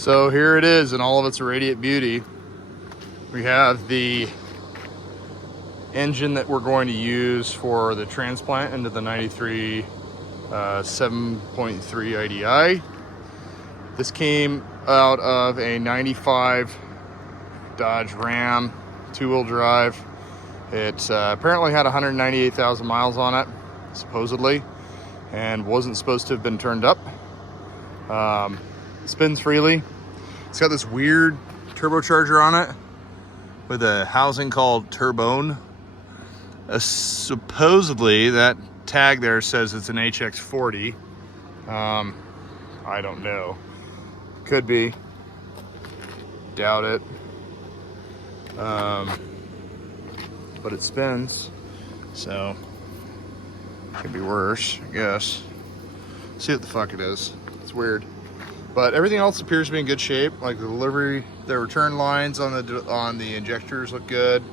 So here it is in all of its radiant beauty. We have the engine that we're going to use for the transplant into the 93 7.3 IDI. This came out of a 95 Dodge Ram, two-wheel drive. It apparently had 198,000 miles on it, supposedly, and wasn't supposed to have been turned up. Spins freely. It's got this weird turbocharger on it with a housing called Turbone. Supposedly that tag there says it's an HX40. I don't know. Could be. Doubt it. But it spins, so could be worse, I guess. See what the fuck it is. It's weird. But everything else appears to be in good shape. Like the delivery, the return lines on the injectors look good.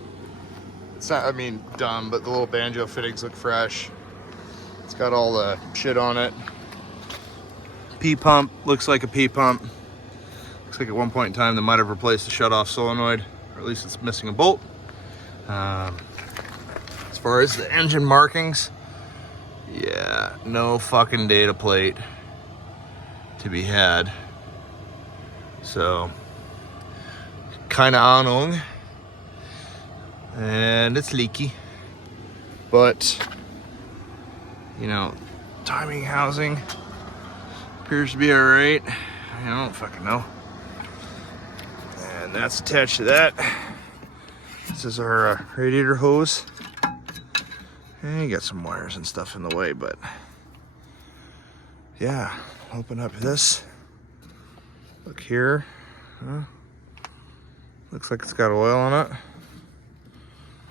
It's not, I mean, dumb, but the little banjo fittings look fresh. It's got all the shit on it. P-pump looks like a P-pump. Looks like at one point in time they might have replaced the shut-off solenoid, or at least it's missing a bolt. As far as the engine markings, yeah, no fucking data plate to be had. So, kind of Ahnung. And it's leaky. But, you know, timing housing appears to be alright. I don't fucking know. And that's attached to that. This is our radiator hose. And you got some wires and stuff in the way, but yeah, open up this. Look here. Looks like it's got oil on it.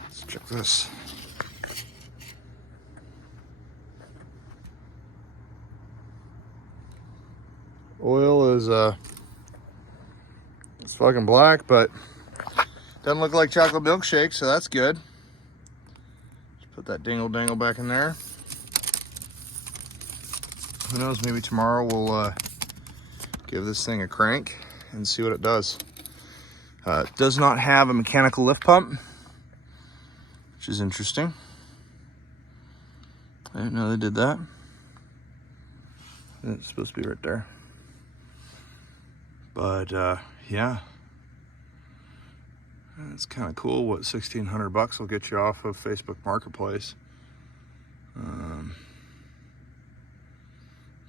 Let's check this. Oil is it's fucking black, but doesn't look like chocolate milkshake, so that's good. Just put that dingle dangle back in there. Who knows, maybe tomorrow we'll give this thing a crank and see what it does. It does not have a mechanical lift pump, which is interesting. I didn't know they did that. It's supposed to be right there. But yeah. It's kind of cool what $1,600 will get you off of Facebook Marketplace.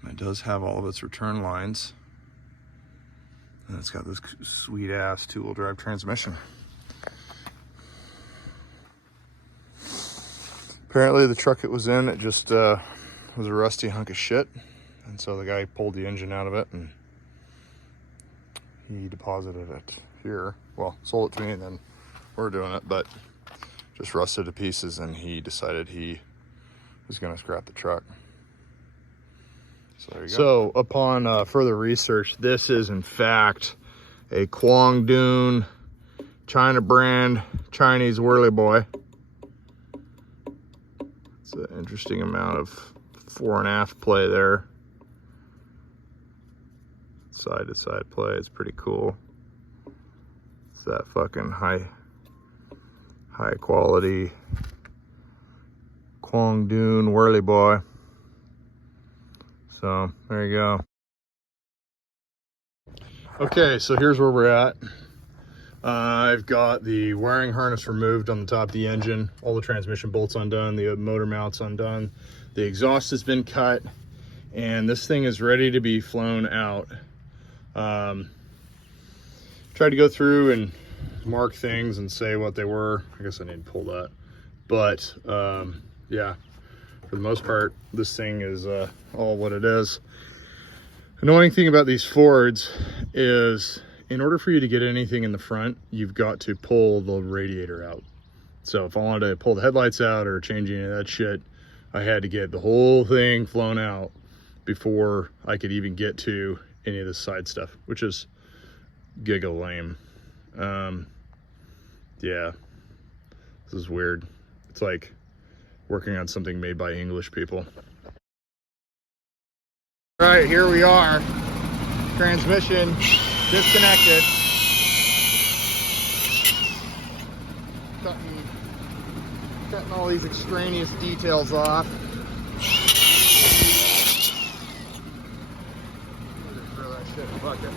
It does have all of its return lines. And it's got this sweet ass two-wheel drive transmission. Apparently the truck it was in, it just was a rusty hunk of shit. And so the guy pulled the engine out of it and he deposited it here. Well, sold it to me and then we're doing it, but just rusted to pieces, and he decided he was gonna scrap the truck. So there you go. So upon further research, this is in fact a Guangdong China brand Chinese whirly boy. It's an interesting amount of fore and aft play there. Side to side play, it's pretty cool. It's that fucking high quality Guangdong whirly boy. So there you go. Okay, so here's where we're at. I've got the wiring harness removed on the top of the engine, all the transmission bolts undone, the motor mounts undone, the exhaust has been cut, and this thing is ready to be flown out. Tried to go through and mark things and say what they were. I guess I need to pull that, but yeah, for the most part this thing is all what it is. Annoying thing about these Fords is in order for you to get anything in the front, you've got to pull the radiator out. So if I wanted to pull the headlights out or change any of that shit, I had to get the whole thing flown out before I could even get to any of the side stuff, which is giga lame. Yeah, this is weird. It's like working on something made by English people. All right, here we are. Transmission disconnected. Cutting all these extraneous details off. Throw that shit in a bucket.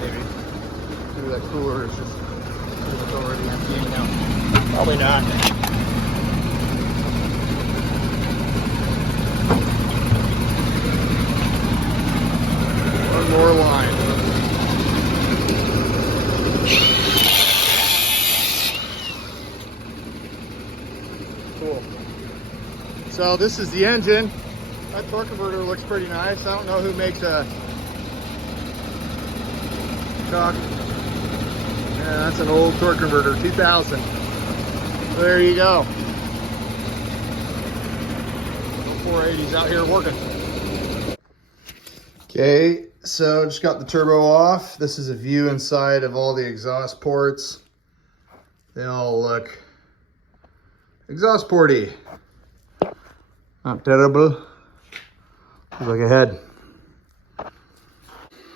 Maybe that cooler is just it's already emptying now. Probably not. One more line. Cool. So this is the engine. That torque converter looks pretty nice. I don't know who makes a cock. Yeah, that's an old torque converter, 2000. There you go. 480s out here working. Okay, so just got the turbo off. This is a view inside of all the exhaust ports. They all look exhaust porty. Not terrible. Looks like a head.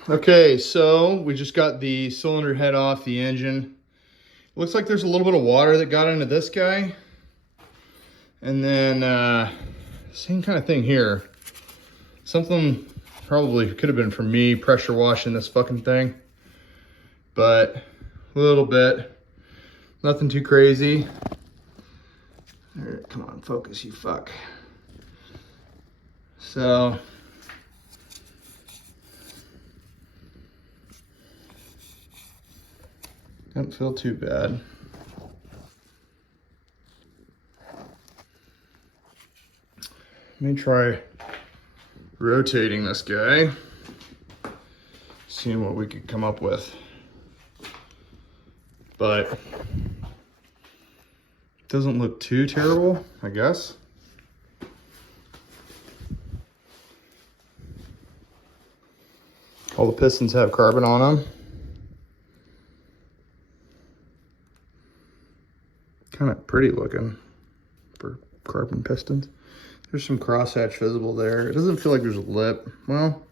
Okay, so we just got the cylinder head off the engine. Looks like there's a little bit of water that got into this guy. And then same kind of thing here. Something probably could have been from me pressure washing this fucking thing. But a little bit. Nothing too crazy. There, come on, focus, you fuck. So don't feel too bad. Let me try rotating this guy, seeing what we could come up with. But it doesn't look too terrible, I guess. All the pistons have carbon on them. Kind of pretty looking for carbon pistons. There's some crosshatch visible there. It doesn't feel like there's a lip. Well,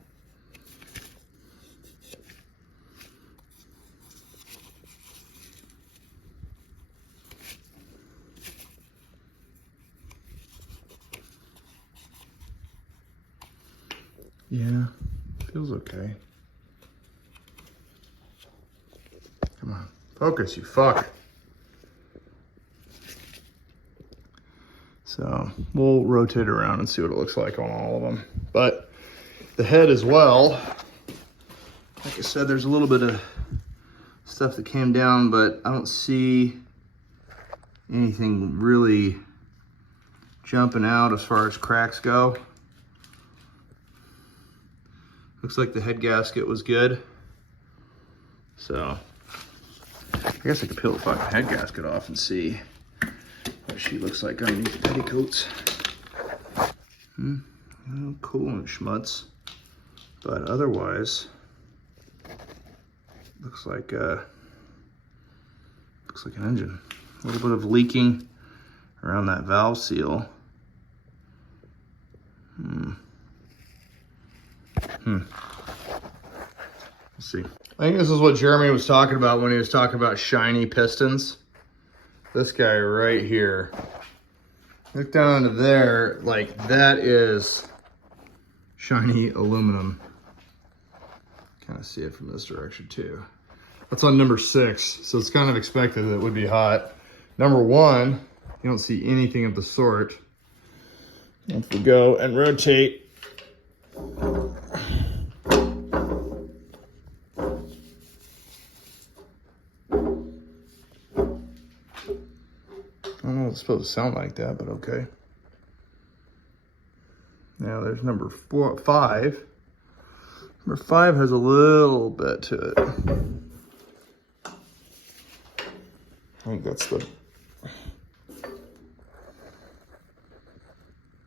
yeah, feels okay. Come on, focus, you fuck. So we'll rotate around and see what it looks like on all of them. But the head as well, like I said, there's a little bit of stuff that came down, but I don't see anything really jumping out as far as cracks go. Looks like the head gasket was good. So I guess I could peel the fucking head gasket off and see what she looks like underneath the petticoats. Cool and schmutz. But otherwise, looks like an engine. A little bit of leaking around that valve seal. We'll see. I think this is what Jeremy was talking about when he was talking about shiny pistons. This guy right here. Look down into there, like that is shiny aluminum. Kind of see it from this direction too. That's on number 6, so it's kind of expected that it would be hot. Number 1, you don't see anything of the sort. If we go and rotate, I don't know what it's supposed to sound like that, but okay. Now there's number 5. Number 5 has a little bit to it. I think that's the...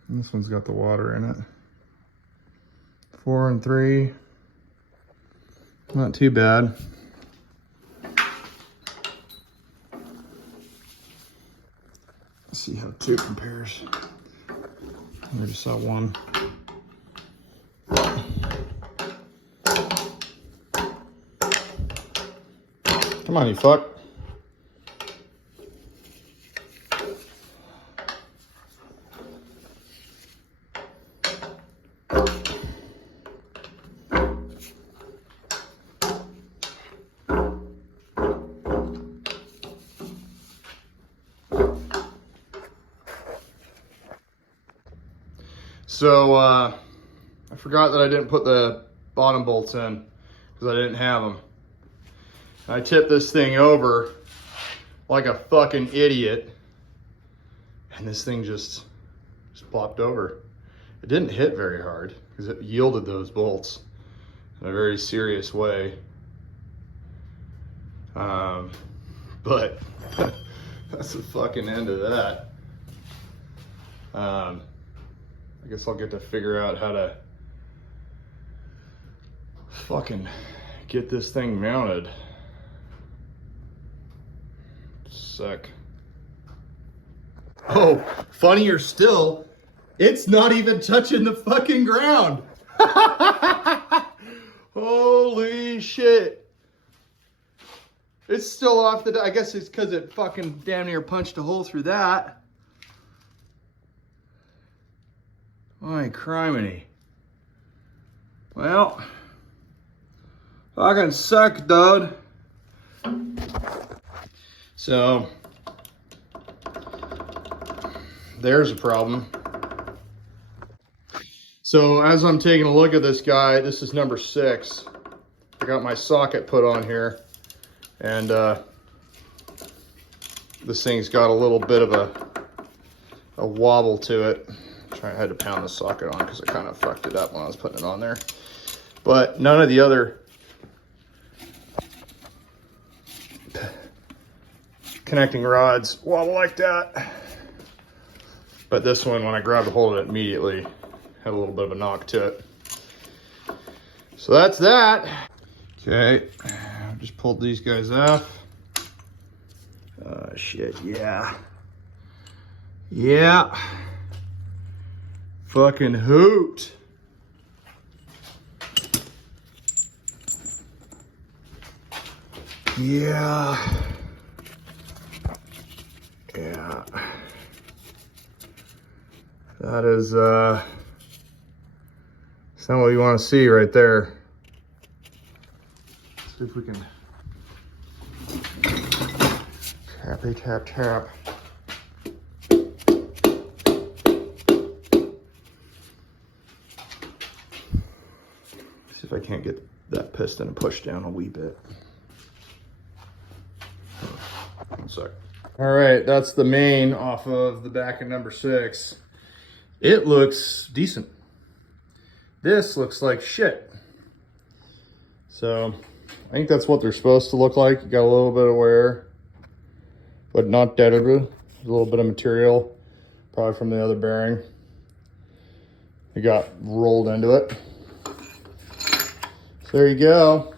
And this one's got the water in it. 4 and 3. Not too bad. Let's see how 2 compares. I just saw 1. Come on, you fuck. So I forgot that I didn't put the bottom bolts in because I didn't have them. I tipped this thing over like a fucking idiot, and this thing just plopped over. It didn't hit very hard because it yielded those bolts in a very serious way. But that's the fucking end of that. I guess I'll get to figure out how to fucking get this thing mounted. Sec. Oh, funnier still, it's not even touching the fucking ground. Holy shit. It's still off the, I guess it's because it fucking damn near punched a hole through that. My criminy. Well, fucking suck, dude. So, there's a problem. So as I'm taking a look at this guy, this is number 6. I got my socket put on here, and this thing's got a little bit of a wobble to it. I had to pound the socket on because I kind of fucked it up when I was putting it on there. But none of the other connecting rods wobble like that. But this one, when I grabbed a hold of it immediately, had a little bit of a knock to it. So that's that. Okay, I just pulled these guys off. Shit, yeah. Yeah. Fucking hoot. Yeah. Yeah. That is, that's not what you want to see right there. Let's see if we can tappy tap tap. See if I can't get that piston pushed down a wee bit. One sec. All right, that's the main off of the back of number 6. It looks decent. This looks like shit. So I think that's what they're supposed to look like. You got a little bit of wear, but not deadable. A little bit of material, probably from the other bearing. It got rolled into it. So there you go.